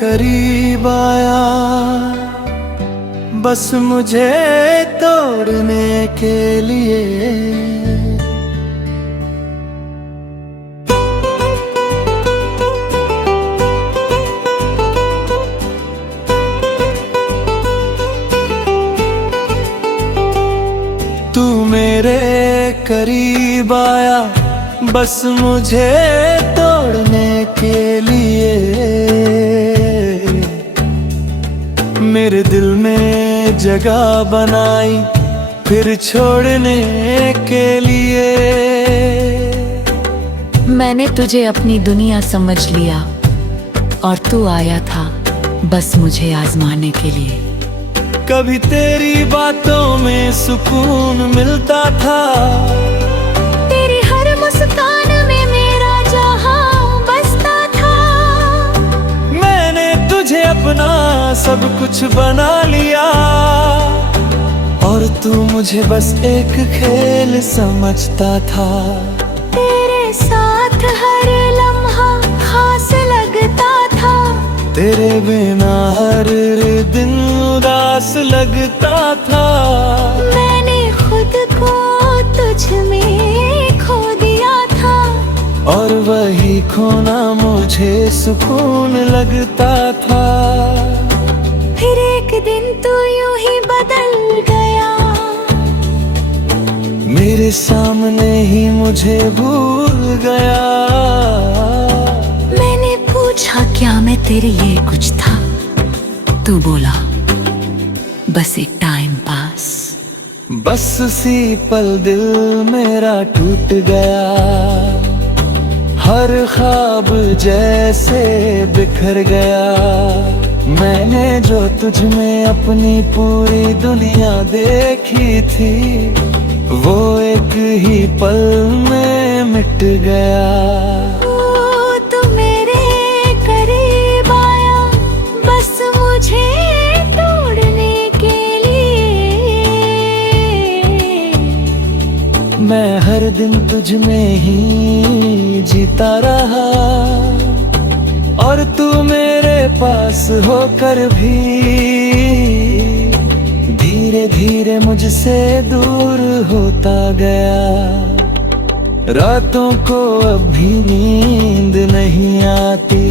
करीब आया, बस मुझे तोड़ने के लिए। तू मेरे करीब आया, बस मुझे तोड़ने के लिए। मेरे दिल में जगह बनाई, फिर छोड़ने के लिए। मैंने तुझे अपनी दुनिया समझ लिया और तू आया था बस मुझे आजमाने के लिए। कभी तेरी बातों में सुकून मिलता था, तेरी हर मुस्कान में मेरा जहां बसता था। मैंने तुझे अपना सब कुछ बना लिया, और तू मुझे बस एक खेल समझता था। तेरे साथ हर लम्हा खास लगता था, तेरे बिना हर दिन उदास लगता था। मैंने खुद को तुझ में खो दिया था, और वही खोना मुझे सुकून लगता था। फिर एक दिन तू यूं ही बदल गया, मेरे सामने ही मुझे भूल गया। मैंने पूछा क्या मैं तेरे लिए कुछ था, तू बोला बस एक टाइम पास। बस उसी पल दिल मेरा टूट गया, हर ख्वाब जैसे बिखर गया। मैंने जो तुझ में अपनी पूरी दुनिया देखी थी, वो एक ही पल में मिट गया। तू मेरे करीब आया, बस मुझे तोड़ने के लिए। मैं हर दिन तुझ में ही जीता रहा, और तू मेरे पास होकर भी धीरे धीरे मुझसे दूर होता गया। रातों को अभी नींद नहीं आती,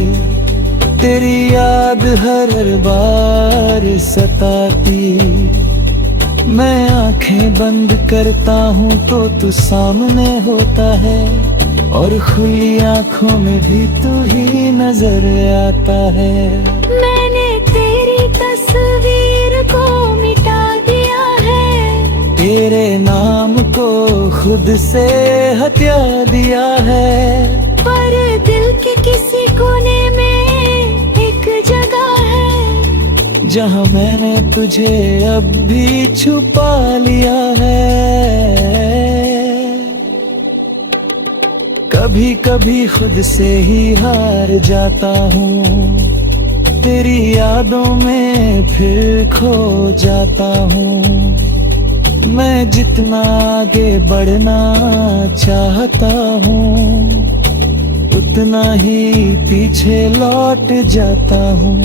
तेरी याद हर बार सताती। मैं आंखें बंद करता हूँ तो तू सामने होता है, और खुली आंखों में भी तू ही नजर आता है। मैंने तेरी तस्वीर को मिटा दिया है, तेरे नाम को खुद से हटा दिया है। पर दिल के किसी कोने में एक जगह है, जहाँ मैंने तुझे अब भी छुपा लिया है। कभी कभी खुद से ही हार जाता हूँ, तेरी यादों में फिर खो जाता हूँ। मैं जितना आगे बढ़ना चाहता हूँ, उतना ही पीछे लौट जाता हूँ।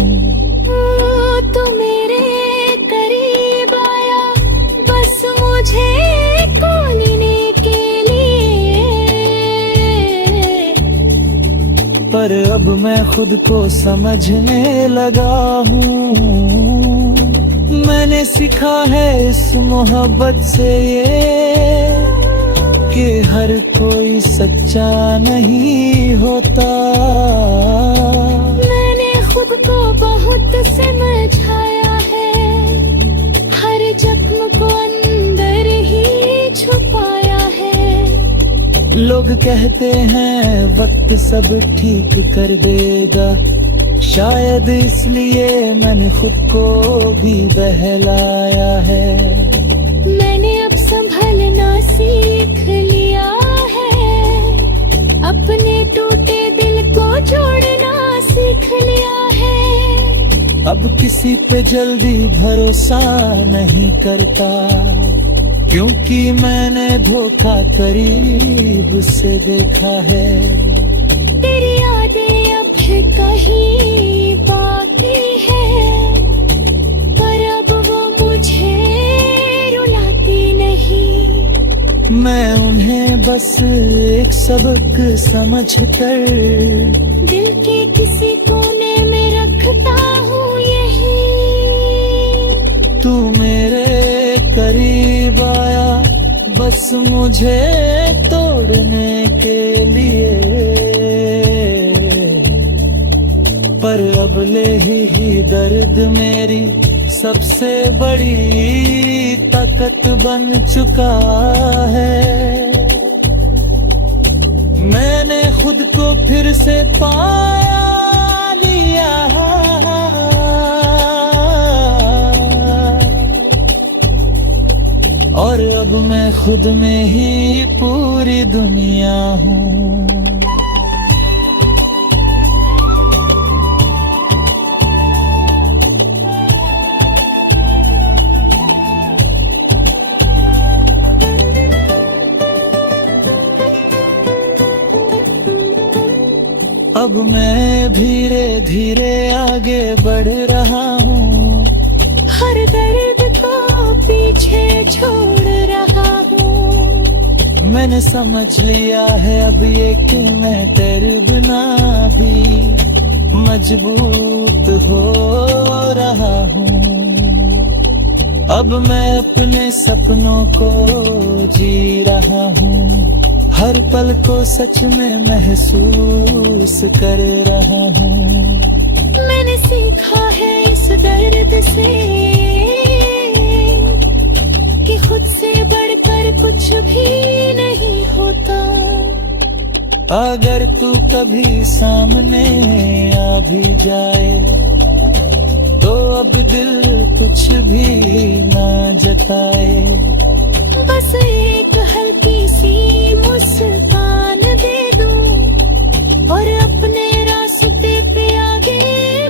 तू मेरे करीब आया, बस मुझे कोलने के लिए। पर अब मैं खुद को समझने लगा हूँ। मैंने सीखा है इस मोहब्बत से ये, कि हर कोई सच्चा नहीं होता। मैंने खुद को बहुत समझाया है, हर जख्म को अंदर ही छुपाया है। लोग कहते हैं वक्त सब ठीक कर देगा, शायद इसलिए मैंने खुद को भी बहलाया है। मैंने अब संभलना सीख लिया है, अपने टूटे दिल को जोड़ना सीख लिया है। अब किसी पे जल्दी भरोसा नहीं करता, क्योंकि मैंने धोखा करीब से देखा है। तेरी यादें अब कहीं बाकी है, पर अब वो मुझे रुलाती नहीं। मैं उन्हें बस एक सबक समझकर दिल के किसी कोने में रखता हूँ यही। तू मेरे करीब आया बस मुझे तोड़ने के लिए, पर अब ले ही दर्द मेरी सबसे बड़ी ताकत बन चुका है। मैंने खुद को फिर से पाया लिया, और अब मैं खुद में ही पूरी दुनिया हूँ। अब मैं धीरे धीरे आगे बढ़ रहा हूँ, हर दर्द को पीछे छोड़ रहा हूँ। मैंने समझ लिया है अब ये कि मैं तेरे बिना भी मजबूत हो रहा हूँ। अब मैं अपने सपनों को जी रहा हूँ, हर पल को सच में महसूस कर रहा हूँ। मैंने सीखा है इस दर्द से कि खुद से बढ़कर कुछ भी नहीं होता। अगर तू कभी सामने आ भी जाए तो अब दिल कुछ भी ना जताए। बस एक हल्की सी मुस्कान दे दूं और अपने रास्ते पे आगे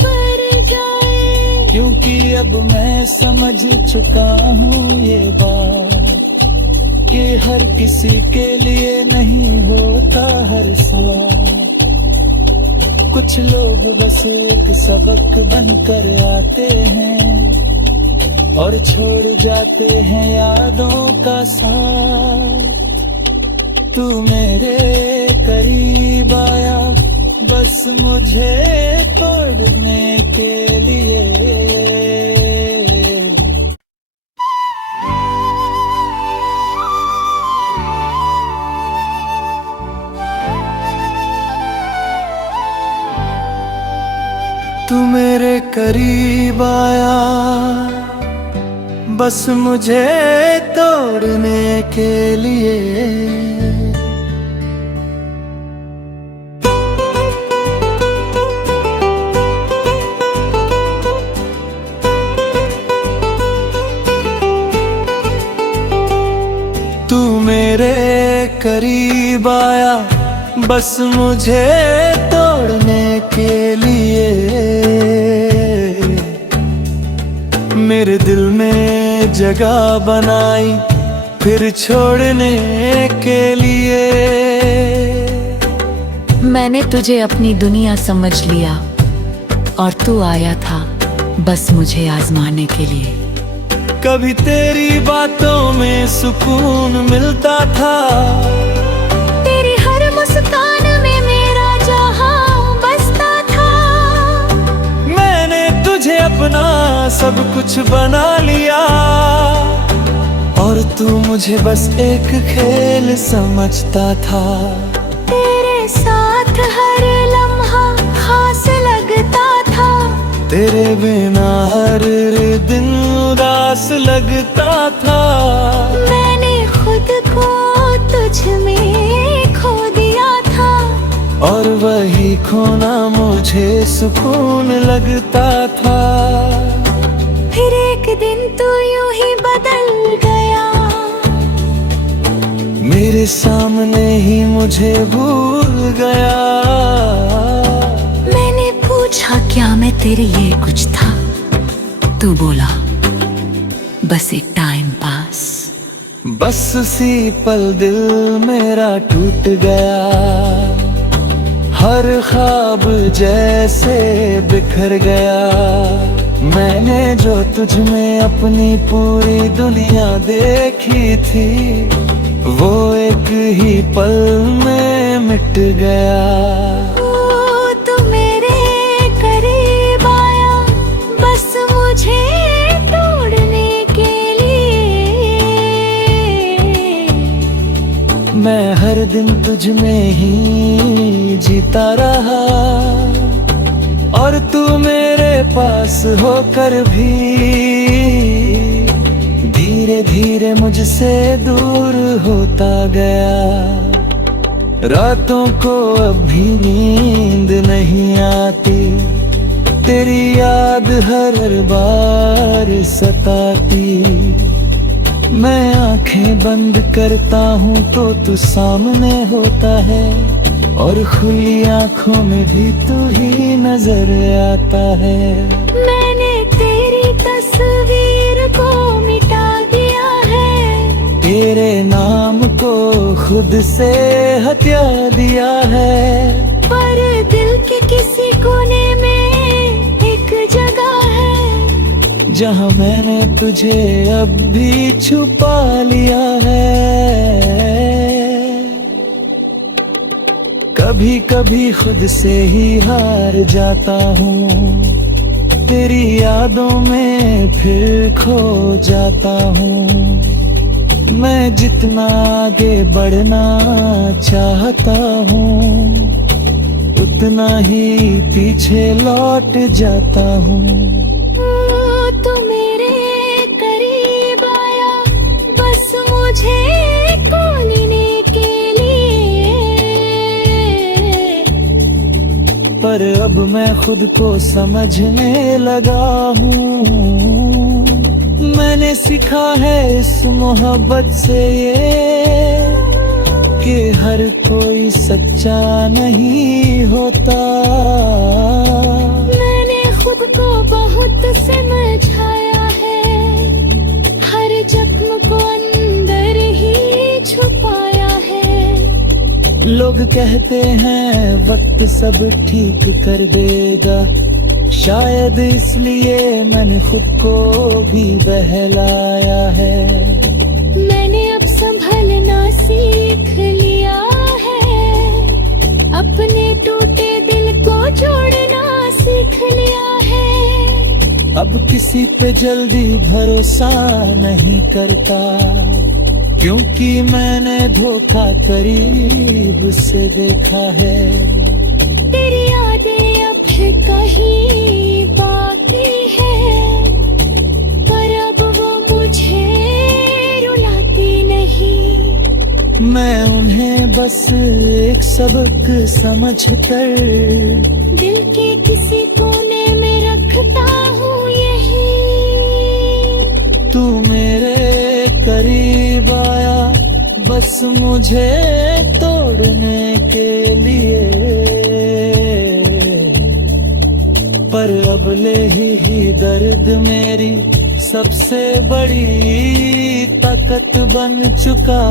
बढ़ जाए। क्योंकि अब मैं समझ चुका हूँ ये बात कि हर किसी के लिए नहीं होता हर साथ। कुछ लोग बस एक सबक बनकर आते हैं और छोड़ जाते हैं यादों का साथ। तू मेरे करीब आया बस मुझे तोड़ने के लिए। तू मेरे करीब आया बस मुझे तोड़ने के लिए। तू मेरे करीब आया बस मुझे तोड़ने के लिए। मेरे दिल में जगह बनाई फिर छोड़ने के लिए। मैंने तुझे अपनी दुनिया समझ लिया और तू आया था बस मुझे आजमाने के लिए। कभी तेरी बातों में सुकून मिलता था, तेरी हर मुस्कान में मेरा जहां बसता था। मैंने तुझे अपना सब कुछ बना लिया और तू मुझे बस एक खेल समझता था। तेरे साथ हर लम्हा खास लगता था, तेरे बिना हर दिन उदास लगता था। मैंने खुद को तुझ में खो दिया था और वही खोना मुझे सुकून लगता था। फिर एक दिन तू यूं ही बदल गया, मेरे सामने ही मुझे भूल गया। मैंने पूछा क्या मैं तेरे लिए कुछ था, तू बोला बस एक टाइम पास। बस उसी पल दिल मेरा टूट गया, हर ख्वाब जैसे बिखर गया। मैंने जो तुझ में अपनी पूरी दुनिया देखी थी, वो एक ही पल में मिट गया। ओ तू मेरे करीब आया, बस मुझे तोड़ने के लिए। मैं हर दिन तुझ में ही जीता रहा, और तू मेरे पास होकर भी धीरे धीरे मुझसे दूर होता गया। रातों को अभी नींद नहीं आती, तेरी याद हर बार सताती। मैं आंखें बंद करता हूँ तो तू सामने होता है, और खुली आंखों में भी तू ही नजर आता है। मैंने तेरी तस्वीर को मिटा दिया है, तेरे नाम को खुद से हटा दिया है। पर दिल के किसी कोने में एक जगह है, जहाँ मैंने तुझे अब भी छुपा लिया है। कभी कभी खुद से ही हार जाता हूँ, तेरी यादों में फिर खो जाता हूँ। मैं जितना आगे बढ़ना चाहता हूँ, उतना ही पीछे लौट जाता हूँ। ओ तू मेरे करीब आया, बस मुझे कोलने के लिए। पर अब मैं खुद को समझने लगा हूँ। मैंने सीखा है इस मोहब्बत से ये, कि हर कोई सच्चा नहीं होता। मैंने खुद को बहुत समझाया है, हर जख्म को अंदर ही छुपाया है। लोग कहते हैं वक्त सब ठीक कर देगा, शायद इसलिए मैंने खुद को भी बहलाया है। मैंने अब संभलना सीख लिया है, अपने टूटे दिल को जोड़ना सीख लिया है। अब किसी पे जल्दी भरोसा नहीं करता, क्योंकि मैंने धोखा करीब से देखा है। तेरी यादें अब कहीं बाकी है, पर अब वो मुझे रुलाती नहीं। मैं उन्हें बस एक सबक समझकर दिल के किसी कोने में रखता हूँ यही। तू मेरे करीब आया, बस मुझे तोड़ने के लिए। पर अब ले ही दर्द मेरी सबसे बड़ी ताकत बन चुका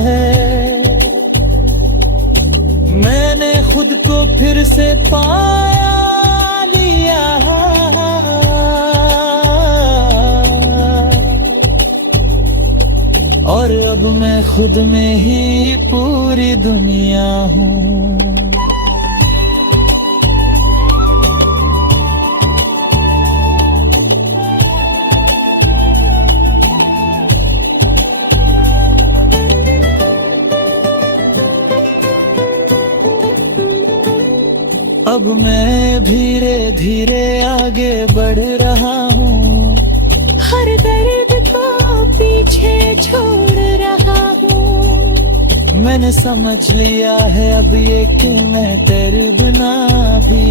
है। मैंने खुद को फिर से पाया लिया, और अब मैं खुद में ही पूरी दुनिया हूँ। अब मैं धीरे धीरे आगे बढ़ रहा हूँ, हर दर्द को पीछे छोड़ रहा हूँ। मैंने समझ लिया है अब ये कि मैं तेरे बिना भी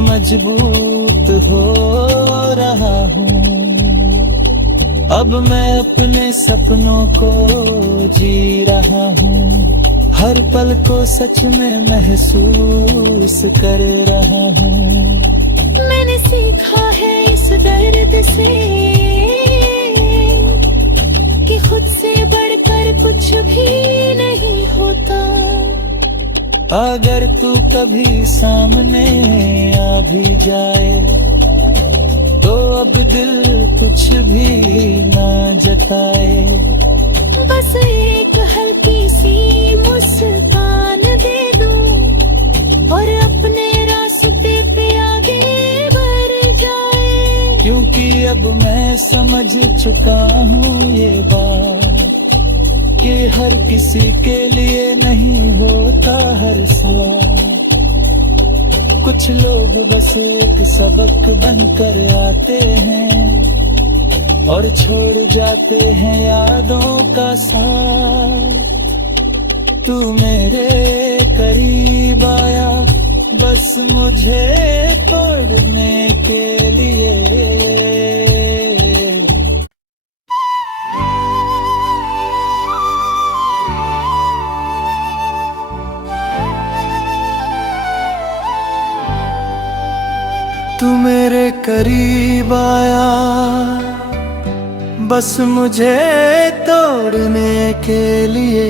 मजबूत हो रहा हूँ। अब मैं अपने सपनों को जी रहा हूँ, हर पल को सच में महसूस कर रहा हूँ। मैंने सीखा है इस दर्द से कि खुद से बढ़कर कुछ भी नहीं होता। अगर तू कभी सामने आ भी जाए तो अब दिल कुछ भी ना जताए। बस एक हल्की सी मुस्कान दे दूं और अपने रास्ते पे आगे बढ़ जाए। क्योंकि अब मैं समझ चुका हूँ ये बात कि हर किसी के लिए नहीं होता हर साथ। कुछ लोग बस एक सबक बनकर आते हैं और छोड़ जाते हैं यादों का साथ। तू मेरे करीब आया बस मुझे तोड़ने के लिए। तू मेरे करीब आया बस मुझे तोड़ने के लिए।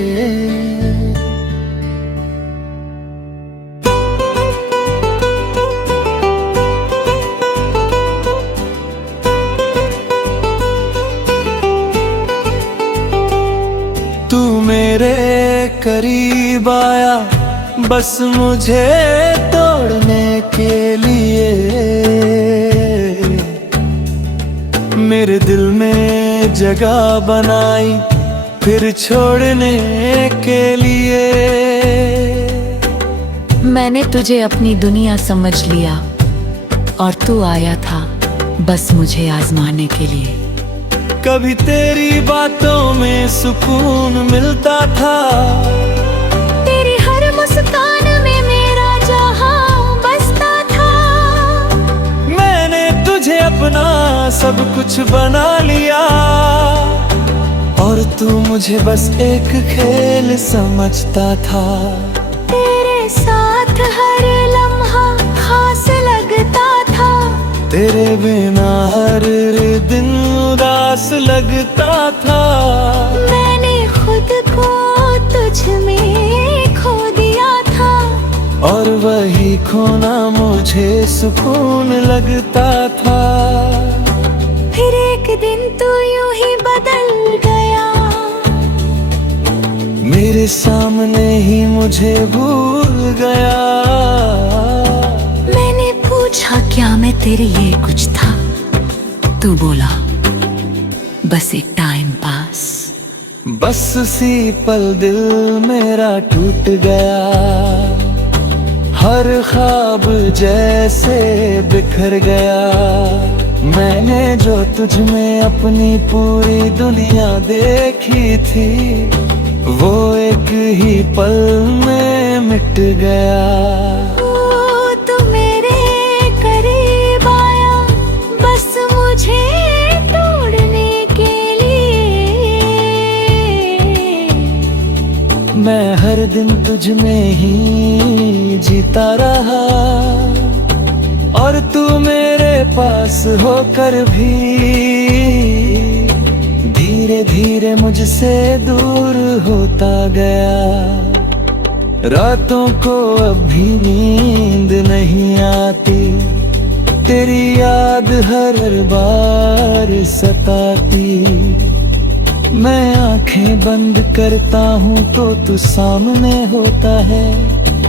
तू मेरे करीब आया बस मुझे तोड़ने के लिए। मेरे दिल में जगह बनाई फिर छोड़ने के लिए। मैंने तुझे अपनी दुनिया समझ लिया और तू आया था बस मुझे आजमाने के लिए। कभी तेरी बातों में सुकून मिलता था, तेरी हर मुस्कान में मेरा जहां बसता था। मैंने तुझे अपना सब कुछ बना लिया और तू मुझे बस एक खेल समझता था। तेरे साथ हर लम्हा खास लगता था, तेरे बिना हर दिन उदास लगता था। मैंने खुद को तुझ में खो दिया था और वही खोना मुझे सुकून लगता था। फिर एक दिन तू यूं ही बदल गया, मेरे सामने ही मुझे भूल गया। मैंने पूछा क्या मैं तेरे लिए कुछ था, तू बोला बस एक टाइम पास। बस उसी पल दिल मेरा टूट गया, हर ख्वाब जैसे बिखर गया। मैंने जो तुझ में अपनी पूरी दुनिया देखी थी वो एक ही पल में मिट गया। ओ तू मेरे करीब आया बस मुझे तोड़ने के लिए। मैं हर दिन तुझ में ही जीता रहा और तू मेरे पास होकर भी धीरे धीरे मुझसे दूर होता गया। रातों को अभी नींद नहीं आती, तेरी याद हर बार सताती। मैं आंखें बंद करता हूँ तो तू सामने होता है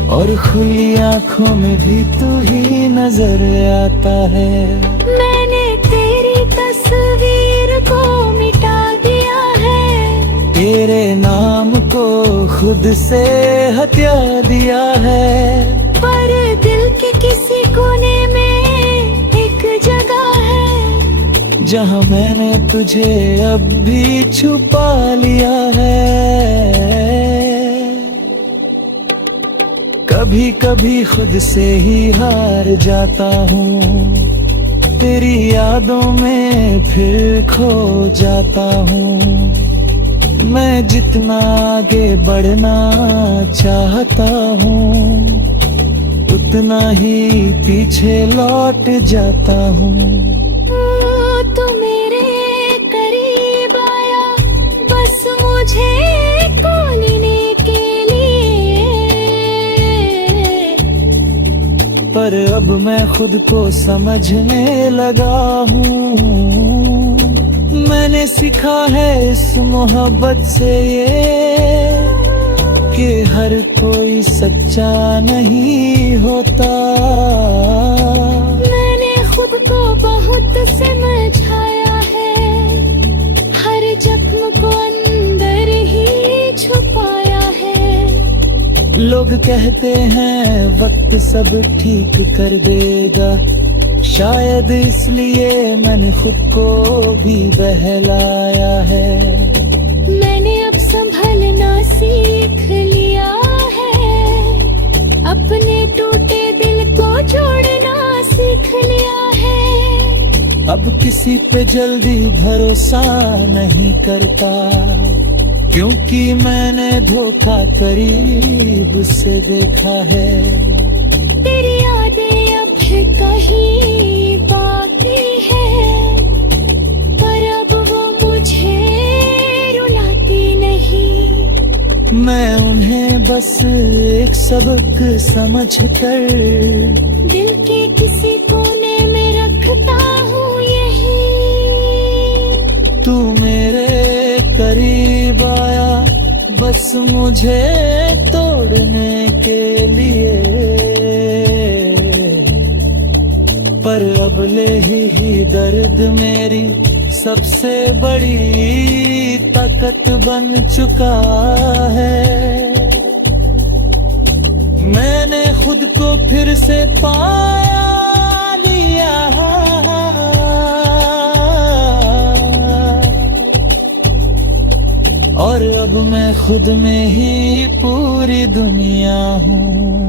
और खुली आंखों में भी तू ही नजर आता है। मैंने तेरी तस्वीर को मिटा दिया है, तेरे नाम को खुद से हटा दिया है। पर दिल के किसी कोने में एक जगह है जहाँ मैंने तुझे अब भी छुपा लिया है। कभी कभी खुद से ही हार जाता हूँ, तेरी यादों में फिर खो जाता हूँ। मैं जितना आगे बढ़ना चाहता हूँ उतना ही पीछे लौट जाता हूँ। तू मेरे करीब आया बस मुझे कोलने के लिए। पर अब मैं खुद को समझने लगा हूँ। मैंने सीखा है इस मोहब्बत से ये कि हर कोई सच्चा नहीं होता। मैंने खुद को बहुत समझाया है, हर जख्म को अंदर ही छुपाया है। लोग कहते हैं वक्त सब ठीक कर देगा, शायद इसलिए मैंने खुद को भी बहलाया है। मैंने अब संभलना सीख लिया है, अपने टूटे दिल को जोड़ना सीख लिया है। अब किसी पे जल्दी भरोसा नहीं करता, क्योंकि मैंने धोखा करीब से देखा है। तेरी यादें अब कहीं बाकी है, पर अब वो मुझे रुलाती नहीं। मैं उन्हें बस एक सबक समझकर दिल के किसी कोने में रखता हूँ यही। तू मेरे करीब आया बस मुझे तोड़ने के लिए, पर अब ले ही दर्द मेरी सबसे बड़ी ताकत बन चुका है। मैंने खुद को फिर से पाया लिया, और अब मैं खुद में ही पूरी दुनिया हूँ।